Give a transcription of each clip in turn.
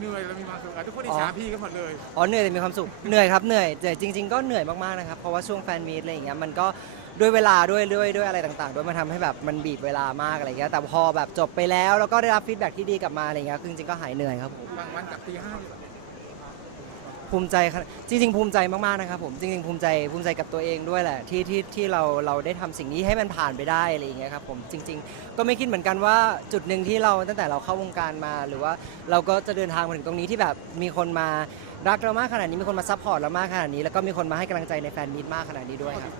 เหนื่อยเรามีความสุขอะทุกคนอิจฉาพี่กันหมดเลย อ๋อเหนื่อยแต่มีความสุขเหนื่อยครับเหนื่อยแต่จริง ๆ ก็เหนื่อยมากๆนะครับเพราะว่าช่วงแฟนมีตอะไรอย่างเงี้ยมันก็ด้วยเวลาด้วยด้วยด้วยอะไรต่างๆ ด้วยมันทำให้แบบมันบีบเวลามากอะไรเงี้ยแต่พอแบบจบไปแล้วแล้วก็ได้รับฟีดแบ็กที่ดีกลับมาอะไรเงี้ยคือจริงๆก็หายเหนื่อยครับผม บางวันกลับตีห้าเลย ภูมิใจครับจริง ๆ ภูมิใจมากๆนะครับผมจริง ๆ ภูมิใจภูมิใจกับตัวเองด้วยแหละที่ที่ที่เราเราได้ทำสิ่งนี้ให้มันผ่านไปได้อะไรอย่างเงี้ยครับผมจริง ๆ ก็ไม่คิดเหมือนกันว่าจุดหนึ่งที่เราตั้งแต่เราเข้าวงการมา หรือว่าเราก็จะเดินทางมาถึงตรงนี้ที่แบบมีคนมารักเรามากขนาดนี้มีคนมาซัพพอร์ตเรามากขนาดนี้ แล้วก็มีคนมาให้กำลังใจในแฟนมีตมากขนาดนี้ด้วยครับ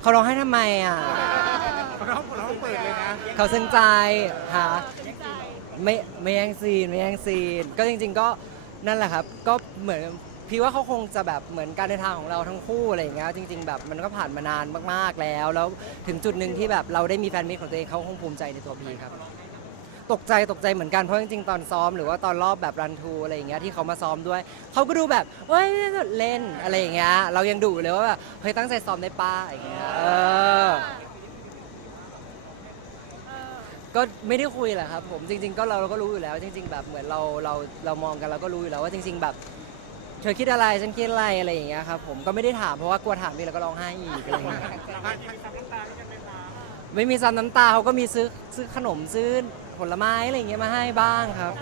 เขาร้องให้ทำไมอะเราเราเปิดเลยนะเขาซึ้งใจหาไม่ไม่แย่งซีนไม่แย่งซีน ก็จริง ๆ ก็ นั่นแหละครับ ก็เหมือนพี่ว่าเขาคงจะแบบเหมือนการเดินทางของเราทั้งคู่อะไรอย่างเงี้ยจริง ๆ แบบมันก็ผ่านมานานมากๆแล้ว แล้วถึงจุดหนึ่งที่แบบเราได้มีแฟนมิตรของตัวเองเขาคงภูมิใจในตัวพี่ครับ ตกใจตกใจเหมือนกันเพราะจริงๆตอนซ้อมหรือว่าตอนรอบแบบรันทูอะไรอย่างเงี้ยที่เขามาซ้อมด้วยเขาก็ดูแบบเฮ้ยเล่นอะไรอย่างเงี้ยเรายังดุเลยว่าแบบเฮ้ยตั้งใจซ้อมได้ป้าอย่างเงี้ยเออ ก็ไม่ได้คุยแหละครับผมจริง ๆ ก็เราเราก็รู้อยู่แล้ว จริง ๆ แบบเหมือนเราเราเรามองกันเราก็รู้อยู่แล้วว่าจริง ๆ แบบ เธอคิดอะไรฉันคิดอะไรอะไรอย่างเงี้ยครับผมก็ไม่ได้ถามเพราะว่ากลัวถามไปแล้วก็ร้องไห้อีกอะไรอย่างเงี้ยไม่มีซ้ำน้ำตาเขาก็มีซื้อซื้อขนมซื้อผลไม้อะไรอย่างเงี้ยมาให้บ้างครับ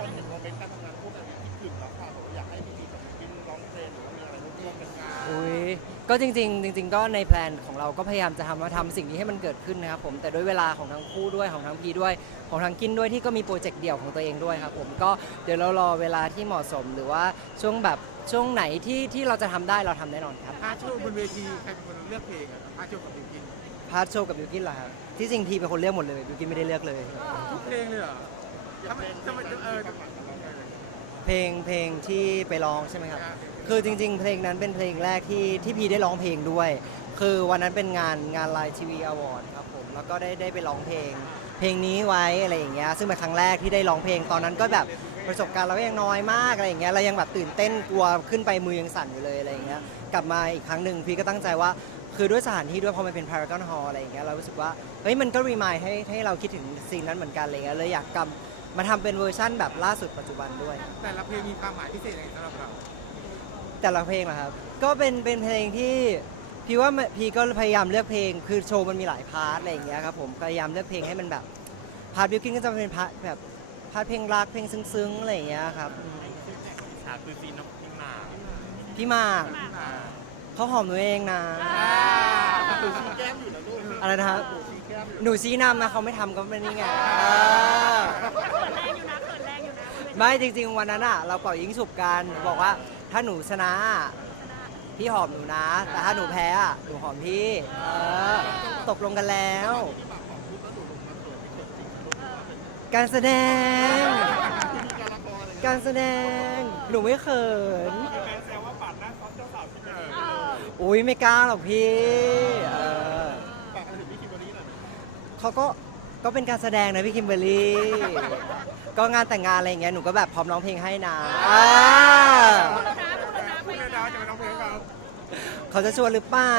ก็จริงๆจริง ๆ ก็ในแพลนของเราก็พยายามจะทำมาทำสิ่งนี้ให้มันเกิดขึ้นนะครับผมแต่ด้วยเวลาของทั้งคู่ด้วยของทั้งพีด้วย ของทั้งกินด้วยที่ก็มีโปรเจกต์เดี่ยวของตัวเองด้วยครับผมก็เดี๋ยวเรารอเวลาที่เหมาะสมหรือว่าช่วงแบบช่วงไหนที่ที่เราจะทำได้เราทำแน่นอนครับพาโชว์บนเวทีใครเป็นคนเลือกเพลงอะพาโชว์กับบิวกินพาร์ทโชว์กับบิวกินเหรอครับที่จริงพีเป็นคนเลือกหมดเลยบิวกินไม่ได้เลือกเลย ทุกเพลงเลยเหรอทำไมทำไมเออ เพลงเพลงที่ไปร้องใช่ไหมครับ คือจริง ๆ เพลงนั้นเป็นเพลงแรกที่ที่พีได้ร้องเพลงด้วย คือวันนั้นเป็นงานงานไลน์ทีวีอวอร์ดครับผมแล้วก็ได้ได้ไปร้องเพลง เพลงนี้ไว้อะไรอย่างเงี้ยซึ่งเป็นครั้งแรกที่ได้ร้องเพลงตอนนั้นก็แบบประสบการณ์เราก็ยังน้อยมากอะไรอย่างเงี้ยเรายังแบบตื่นเต้นกลัวขึ้นไปมือยังสั่นอยู่เลยอะไรอย่างเงี้ยกลับมาอีกครั้งหนึ่งพี่ก็ตั้งใจว่าคือด้วยสถานที่ด้วยพอมันเป็น Paragon Hall อะไรอย่างเงี้ยเรารู้สึกว่าเฮ้ยมันก็รีมายให้ให้เราคิดถึงซีนนั้นเหมือนกันอะไรเงี้ยเลยอยากกำ มาทำเป็นเวอร์ชั่นแบบล่าสุดปัจจุบันด้วย แต่ละเพลงมีความหมายพิเศษยังไงสำหรับเราแต่ละเพลงเหรอครับ ก็เป็นเป็นเพลงที่พี่ว่ามันพี่ก็พยายามเลือกเพลง คือโชว์มันมีหลายพาร์ทอะไรอย่างเงี้ยครับผมพยายามเลือกเพลงให้มันแบบพาร์ทบิวกิ้นก็จะเป็นพาร์ทแบบพาร์ทเพลงรักเพลงซึ้งๆอะไรอย่างเงี้ยครับอืมฉากคือซีนน้องพิงมาพี่หมากเขาหอมหนูเองนะคือซีแก้มอยู่นะลูกอะไรนะครับซีแก้มอยู่หนูชี้นำนะเขาไม่ทำก็ไม่นี่ไงเออ ไม่จริงๆวันนั้นอะเราเป่ายิงฉุบกันบอกว่าถ้าหนูชนะพี่หอมหนูนะ แต่ถ้าหนูแพ้อะหนูหอมพี่เออตกลงกันแล้ว การแสดง การแสดงหนูไม่เขินอุ้ยไม่กล้าหรอกพี่เออ ฝากอะไรถึงพี่คิมเบอรรี่หน่อยไหม เขาก็ ก็เป็นการแสดงนะพี่คิมเบอร์รี่ ก็งานแต่งงานอะไรอย่างเงี้ยหนูก็แบบพร้อมร้องเพลงให้นะอ่าพูดแล้วนะพูดแล้วนะไปพูดนะแล้วจะไปร้องเพลงเขาเขาจะชวนหรือเปล่า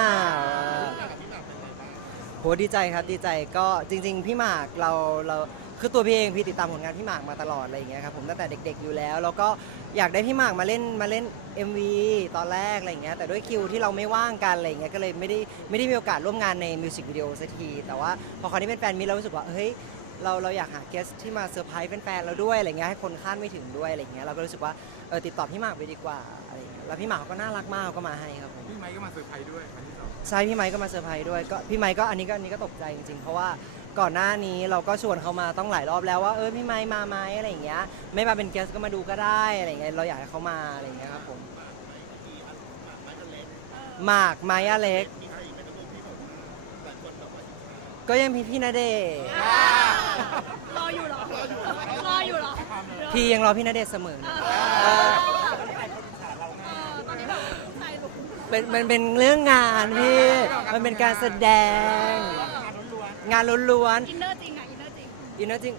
โหดีใจครับดีใจก็จริง ๆ พี่หมากเราเรา คือตัวพี่เองพี่ติดตามผลงานพี่หมากมาตลอดอะไรอย่างเงี้ยครับผมตั้งแต่เด็ก ๆอยู่แล้ว แล้วก็อยากได้พี่หมากมาเล่นมาเล่น MV ตอนแรกอะไรอย่างเงี้ยแต่ด้วยคิวที่เราไม่ว่างกันอะไรอย่างเงี้ยก็เลยไม่ได้ไม่ได้มีโอกาสร่วมงานในมิวสิกวิดีโอสักทีแต่ว่าพอคราวนี้เป็นแฟนมิตรเรารู้สึกว่าเฮ้ยเราเราอยากหาเกสที่มาเซอร์ไพรส์แฟนๆเราด้วยอะไรเงี้ยให้คนคาดไม่ถึงด้วยอะไรเงี้ยเราก็รู้สึกว่าเออติดต่อพี่หมากไปดีกว่าอะไรเงี้ยแล้วพี่หมากเขาก็น่ารักมากเขาก็มาให้ครับผมพี่ไมค์ก็มาเซอร์ไพรส์ด้วยวันที่สองใช่พี่ไมค์ก็มาเซอร์ไพรส์ด้วยก็พี่ไมค์ก็อันนี้ก็อันนี้ก็ตกใจจริงๆเพราะว่า ก่อนหน้านี้เราก็ชวนเขามาต้องหลายรอบแล้วว่าเออพี่ไมค์มาไหมอะไรอย่างเงี้ย ไม่มาเป็นเกสก็มาดูก็ได้อะไรอย่างเงี้ยเราอยากให้เขามาอะไรอย่างเงี้ยครับผมหมากไม้อเล็ก ก็ยังมีพี่ณเดชน์รออยู่เหรอ รออยู่เหรอพี่ยังรอพี่ณเดชน์เสมอนะเออเออตอนนี้แบบใจหลุดเป็นมันเป็นเรื่องงานพี่ มันเป็นการแสดง งานล้วนอินเนอร์จริงอะอินเนอร์จริงๆอินเนอร์จริง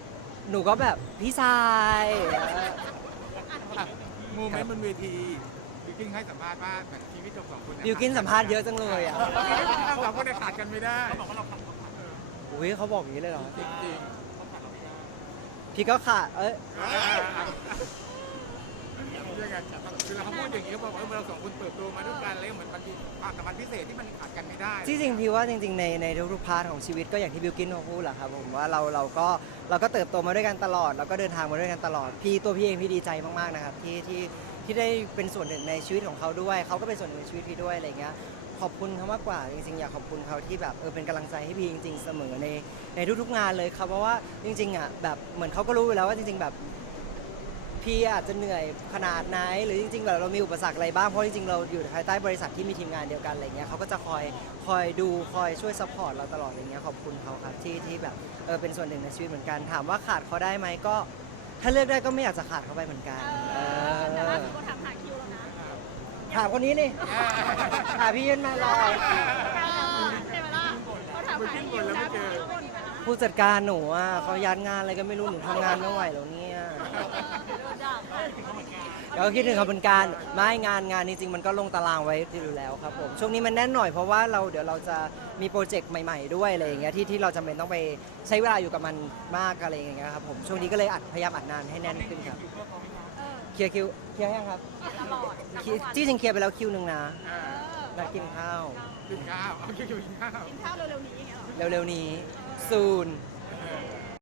หนูก็แบบพี่ชายอะโมเมนต์บนเวทีบิวกินให้สัมภาษณ์ว่าแบบชีวิตเราสองคนเยบิวกินสัมภาษณ์เยอะจังเลยอะเราสองคนเนี่ยขาดกันไม่ได้อุ้ยเขาบอกอย่างนี้เลยเหรอ จริงพี่ก็ขาดเอ้ยเรื่องกัน ดอย่างนี้เขาบอกว่าเราสองคนเติบโตมาด้วยกันแล้วเหมือนมันมีความสัมพันธ์พิเศษที่มันขาดกันไม่ได้ ที่จริงพี่ว่าจริงๆในในทุกๆพาร์ทของชีวิตก็อย่างที่บิวกินพูดแหละครับผมว่าเราเราก็เราก็เติบโตมาด้วยกันตลอดแล้วก็เดินทางมาด้วยกันตลอด พี่ตัวพี่เองพี่ดีใจมากๆนะครับที่ที่ที่ได้เป็นส่วนหนึ่งในชีวิตของเขาด้วยเขาก็เป็นส่วนหนึ่งในชีวิตพี่ด้วยอะไรเงี้ยขอบคุณเขามากกว่าจริงๆอยากขอบคุณเขาที่แบบเออเป็นกำลังใจให้พี่จริง ๆ เสมอในในทุกๆงานเลยครับเพราะว่าจริงๆอะแบบเหมือนเขาก็รู้อยู่แล้วว่าจริงๆแบบ พี่อาจจะเหนื่อยขนาดไหน หรือจริงๆแบบเรามีอุปสรรคอะไรบ้าง เพราะจริงๆเราอยู่ภายใต้บริษัทที่มีทีมงานเดียวกันอะไรเงี้ยเขาก็จะคอยคอยดูคอยช่วยซัพพอร์ตเราตลอดอะไรเงี้ยขอบคุณเขาครับที่ที่แบบเออเป็นส่วนหนึ่งในชีวิตเหมือนกันถามว่าขาดเขาได้ไหมก็ ถ้าเลือกได้ก็ไม่อยากจะขาดเขาไปเหมือนกันเออแต่ล่าสุดก็ถามหาคิวแล้วนะถามคนนี้นี่ถามพี่ยืนมารอเออเห็นไหมล่ะเขาถามหาคิวแล้วผู้จัดการหนูอะเขายัดงานอะไรก็ไม่รู้หนูทำงานไม่ไหวแล้วเนี่ย โดนด่าไปเราคิดถึงเขาเป็นการไม่งานงานจริงๆมันก็ลงตารางไว้อยู่แล้วครับผมช่วงนี้มันแน่นหน่อยเพราะว่าเราเดี๋ยวเราจะมีโปรเจกต์ใหม่ๆด้วยอะไรอย่างเงี้ยที่ที่เราจำเป็นต้องไปใช้เวลาอยู่กับมันมากอะไรอย่างเงี้ยครับผมช่วงนี้ก็เลยอัดพยายามอัดนานให้แน่นขึ้นครับเออเคลียร์คิวเคลียร์ยังครับตลอดเคลียร์ที่จริงเคลียร์ไปแล้วคิวหนึ่งนะเออนัดกินข้าวกินข้าวเอาคิวกินข้าว กินข้าวเร็วๆนี้อย่างเงี้ยเหรอเร็วๆนี้ซูนเ